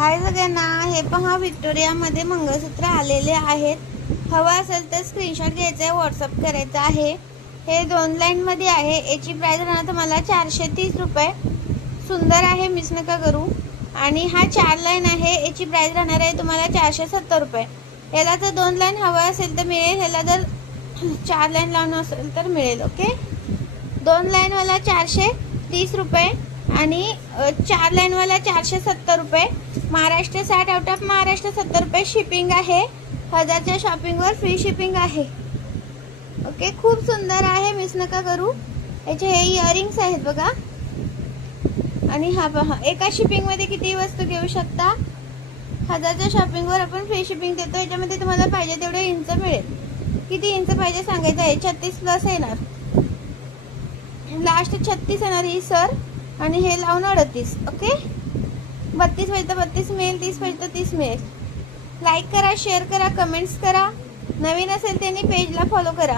हाय सगळ्यांना, हे पहा विक्टोरियामध्ये मंगळसूत्र आलेले आहेत. हवा असेल तर स्क्रीनशॉट घ्यायचा आहे, व्हॉट्सअप करायचा आहे. हे 2 लाईनमध्ये आहे. याची प्राइस राहणार तुम्हाला 430 रुपये. सुंदर आहे, मिस नका करू. आणि हा 4 लाईन आहे, याची प्राइस राहणार आहे तुम्हाला 470 रुपये. याला जर 2 लाईन हवा असेल तर मिळेल, ह्याला जर 4 लाईन लावून असेल तर मिळेल. ओके, 2 लाईनवाला 430 रुपये आणि 4 लाईनवाला 470 रुपये. महाराष्ट्र 60, आउट ऑफ महाराष्ट्र 70 रुपये शिपिंग आहे. 1000च्या शॉपिंगवर फ्री शिपिंग आहे. ओके, खूप सुंदर आहे, मिस नका करू. याचे हे इयरिंग्स आहेत बघा. आणि हा पहा, एका शिपिंगमध्ये किती वस्तू घेऊ शकता. 1000च्या शॉपिंगवर आपण फ्री शिपिंग देतो. याच्यामध्ये तुम्हाला पाहिजे तेवढे इंच मिळेल. किती इंच पाहिजे सांगायचं आहे. 36 प्लस येणार, लास्ट 36 येणार ही सर. आणि हे लावून 38. ओके, 32 पाहिजे तर 32 मिळेल, 30 पाहिजे तर 30 मिळेल. लाईक करा, शेअर करा, कमेंट्स करा. नवीन असेल त्यांनी पेजला फॉलो करा.